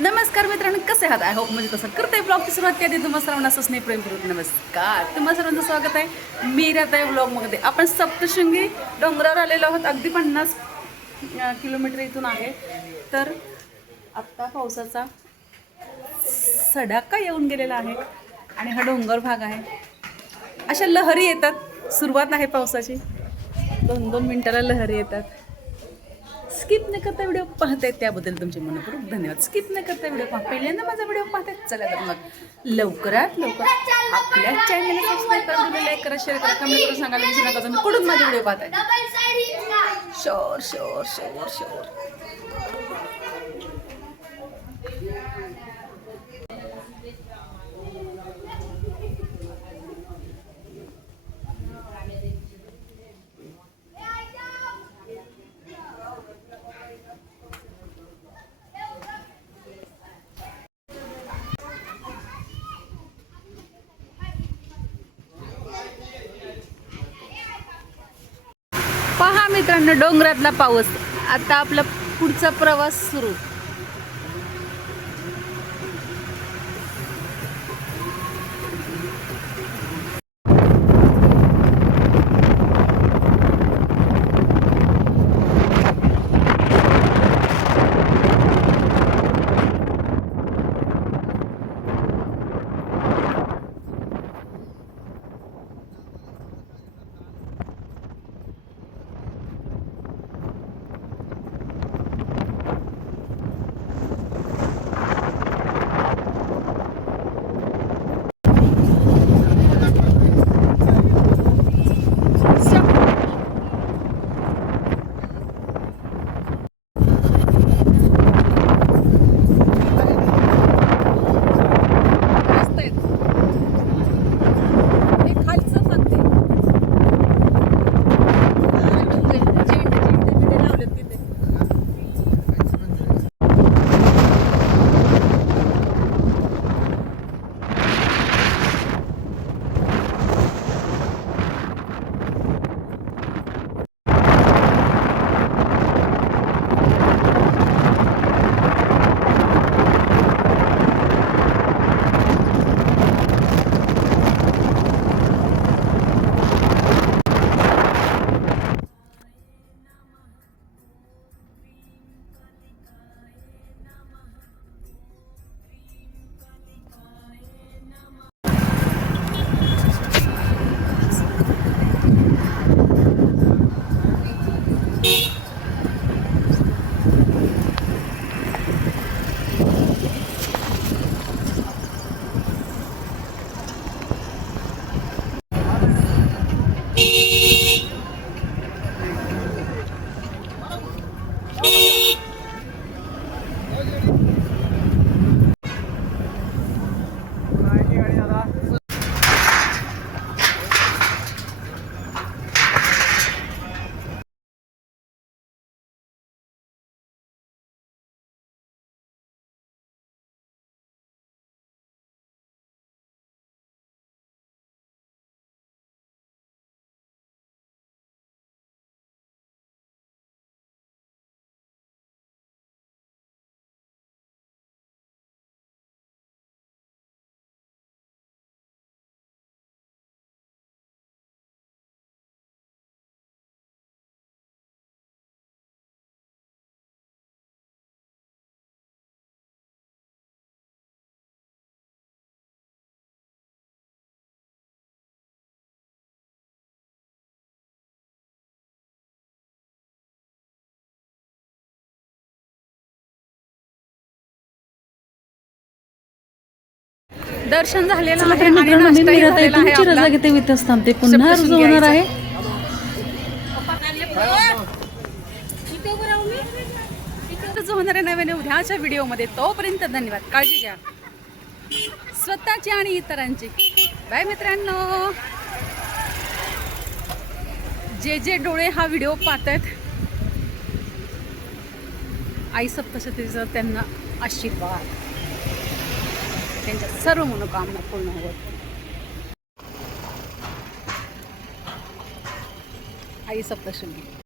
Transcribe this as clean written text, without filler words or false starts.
नमस्कार मित्रांनो, कसे आहात? आय होप म्हणजे तसं करते ब्लॉगची सुरुवात केली. तुम्हाला सर्वांना स्नेह प्रेमपूर्वक नमस्कार. तुम्हाला सर्वांचं स्वागत आहे. मी राहत आहे ब्लॉगमध्ये. आपण सप्तशृंगी डोंगरावर आलेलो आहोत. अगदी 50 किलोमीटर इथून आहे. तर आत्ता पावसाचा सडाका येऊन गेलेला आहे आणि हा डोंगर भाग आहे. अशा लहरी येतात. सुरुवात आहे पावसाची. 2-2 मिनिटाला लहरी येतात. स्किप न करता व्हिडिओ पाहतायत त्याबद्दल तुमचे मनपूर्वक धन्यवाद. स्किप न करता व्हिडिओ पहिल्यांदा माझा व्हिडिओ पाहतायत. चला तर मग लवकरात लवकर आपल्या चॅनलला सबस्क्राईब करा, लाईक करा, शेअर करा, कमेंट करून सांगायला विसरू नका तुम्ही कुठून माझे व्हिडिओ पाहताय. शोर शोर शोर शोर. पहा मित्रांनो, डोंगरातला पाऊस. आता आपला पुढचा प्रवास सुरू. दर्शन झालेलं आहे आणि नाश्ताही झालेला आहे. तुमची रजा घेते वितस्थान ते पुन्हा रुजू होणार आहे. होणार आहे नव्याने उद्याच्या व्हिडिओमध्ये. तोपर्यंत धन्यवाद. काळजी घ्या स्वतःची आणि इतरांची. बाय मित्रांनो. जे जे डोळे हा व्हिडिओ पाहतायत, आई सप्तशतीचा त्यांना आशीर्वाद. त्यांच्या सर्व मनोकामना पूर्ण होत. आई सप्तशृंगी.